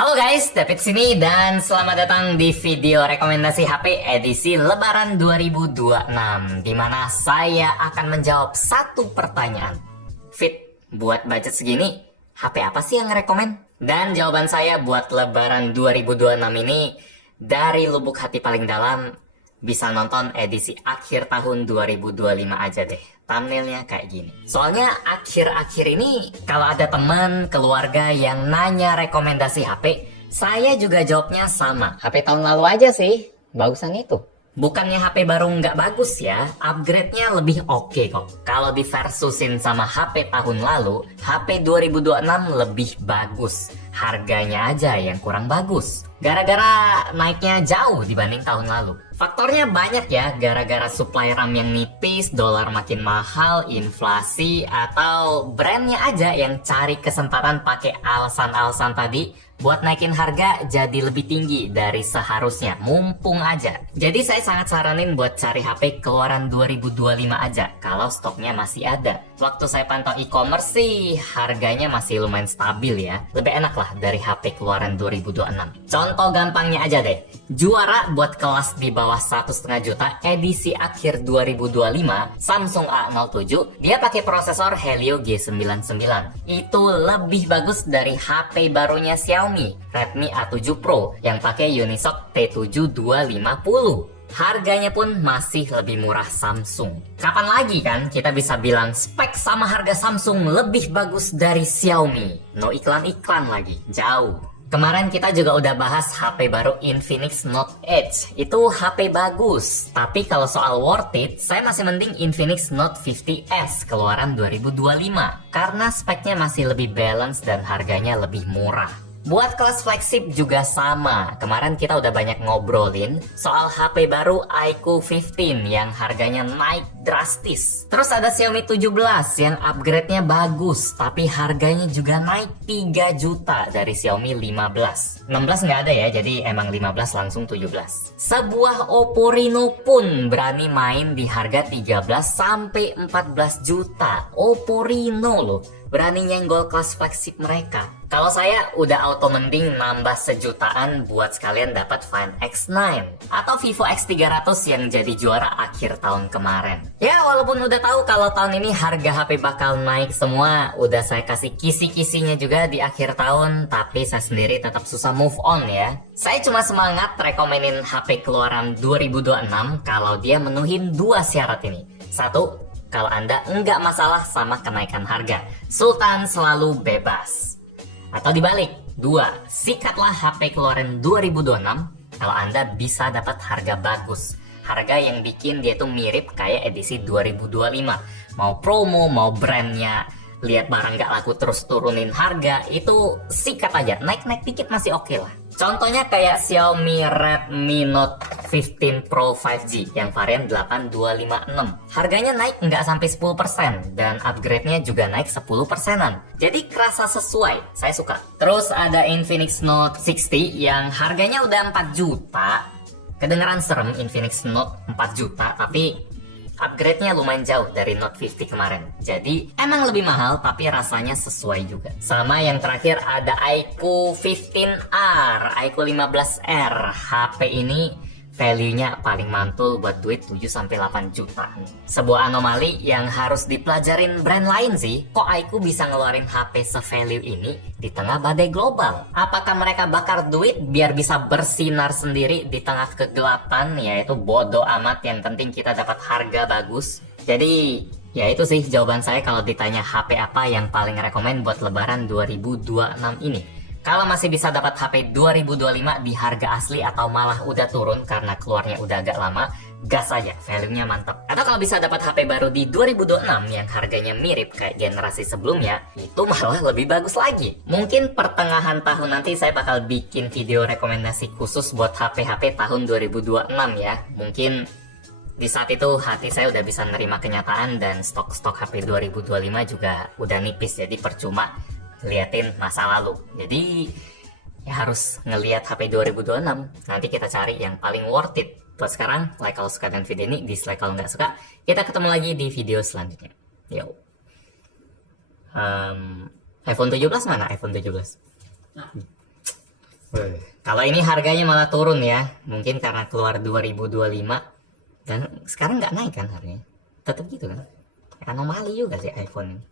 Halo guys, David sini dan selamat datang di video rekomendasi HP edisi Lebaran 2026 di mana saya akan menjawab satu pertanyaan. Fit, buat budget segini, HP apa sih yang rekomen? Dan jawaban saya buat Lebaran 2026 ini dari lubuk hati paling dalam, bisa nonton edisi akhir tahun 2025 aja deh. Thumbnailnya kayak gini. Soalnya akhir-akhir ini kalau ada teman, keluarga yang nanya rekomendasi HP, saya juga jawabnya sama. HP tahun lalu aja sih, bagusan itu. Bukannya HP baru nggak bagus ya, upgrade-nya lebih oke kok. Kalau di versusin sama HP tahun lalu, HP 2026 lebih bagus. Harganya aja yang kurang bagus. Gara-gara naiknya jauh dibanding tahun lalu. Faktornya banyak ya, gara-gara supply RAM yang nipis, dolar makin mahal, inflasi, atau brandnya aja yang cari kesempatan pakai alasan-alasan tadi buat naikin harga jadi lebih tinggi dari seharusnya, mumpung aja. Jadi saya sangat saranin buat cari HP keluaran 2025 aja, kalau stoknya masih ada. Waktu saya pantau e-commerce sih, harganya masih lumayan stabil ya. Lebih enak lah dari HP keluaran 2026. Contoh gampangnya aja deh, juara buat kelas di bawah 1,5 juta edisi akhir 2025, Samsung A07, dia pakai prosesor Helio G99. Itu lebih bagus dari HP barunya Xiaomi, Redmi A7 Pro, yang pakai Unisoc T7 250. Harganya pun masih lebih murah Samsung. Kapan lagi kan kita bisa bilang spek sama harga Samsung lebih bagus dari Xiaomi? No iklan-iklan lagi, jauh. Kemarin kita juga udah bahas HP baru Infinix Note Edge. Itu HP bagus, tapi kalau soal worth it, saya masih mending Infinix Note 50s keluaran 2025. Karena speknya masih lebih balance dan harganya lebih murah. Buat kelas flagship juga sama. Kemarin kita udah banyak ngobrolin soal HP baru iQOO 15 yang harganya naik drastis. Terus ada Xiaomi 17 yang upgrade-nya bagus, tapi harganya juga naik 3 juta dari Xiaomi 15. 16 nggak ada ya, jadi emang 15 langsung 17. Sebuah Oppo Reno pun berani main di harga 13 sampai 14 juta. Oppo Reno loh, berani nyenggol kelas flagship mereka. Kalau saya udah auto mending nambah sejutaan buat sekalian dapat Find X9 atau Vivo X300 yang jadi juara akhir tahun kemarin. Ya walaupun udah tahu kalau tahun ini harga HP bakal naik semua, udah saya kasih kisi-kisinya juga di akhir tahun, tapi saya sendiri tetap susah move on ya. Saya cuma semangat rekomenin HP keluaran 2026 kalau dia menuhin dua syarat ini. Satu, kalau Anda nggak masalah sama kenaikan harga, Sultan selalu bebas. Atau dibalik, 2, sikatlah HP keluaran 2026 kalau Anda bisa dapat harga bagus. Harga yang bikin dia tuh mirip kayak edisi 2025. Mau promo, mau brandnya, lihat barang nggak laku terus turunin harga, itu sikat aja, naik-naik dikit masih oke lah. Contohnya kayak Xiaomi Redmi Note 15 Pro 5G yang varian 8256. Harganya naik nggak sampai 10% dan upgrade-nya juga naik 10%-an. Jadi kerasa sesuai, saya suka. Terus ada Infinix Note 60 yang harganya udah 4 juta. Kedengeran serem Infinix Note 4 juta, tapi upgrade-nya lumayan jauh dari Note 50 kemarin. Jadi emang lebih mahal tapi rasanya sesuai juga. Sama yang terakhir ada iQOO 15R, iQOO 15R. HP ini value-nya paling mantul buat duit 7-8 juta. Sebuah anomali yang harus dipelajarin brand lain sih. Kok iQOO bisa ngeluarin HP se-value ini di tengah badai global? Apakah mereka bakar duit biar bisa bersinar sendiri di tengah kegelapan? Yaitu bodoh amat, yang penting kita dapat harga bagus. Jadi ya itu sih jawaban saya kalau ditanya HP apa yang paling rekomen buat Lebaran 2026 ini. Kalau masih bisa dapat HP 2025 di harga asli atau malah udah turun karena keluarnya udah agak lama, gas aja, value-nya mantap. Atau kalau bisa dapat HP baru di 2026 yang harganya mirip kayak generasi sebelumnya, itu malah lebih bagus lagi. Mungkin pertengahan tahun nanti saya bakal bikin video rekomendasi khusus buat HP-HP tahun 2026 ya. Mungkin di saat itu hati saya udah bisa nerima kenyataan dan stok-stok HP 2025 juga udah nipis, jadi percuma liatin masa lalu. Jadi ya harus ngelihat HP 2026. Nanti kita cari yang paling worth it. Buat sekarang, like kalau suka dengan video ini, dislike kalau nggak suka. Kita ketemu lagi di video selanjutnya. Yo. iPhone 17 mana? iPhone 17. Kalau ini harganya malah turun ya, mungkin karena keluar 2025 dan sekarang nggak naik kan harganya, tetap gitu kan. Anomali juga sih iPhone ini.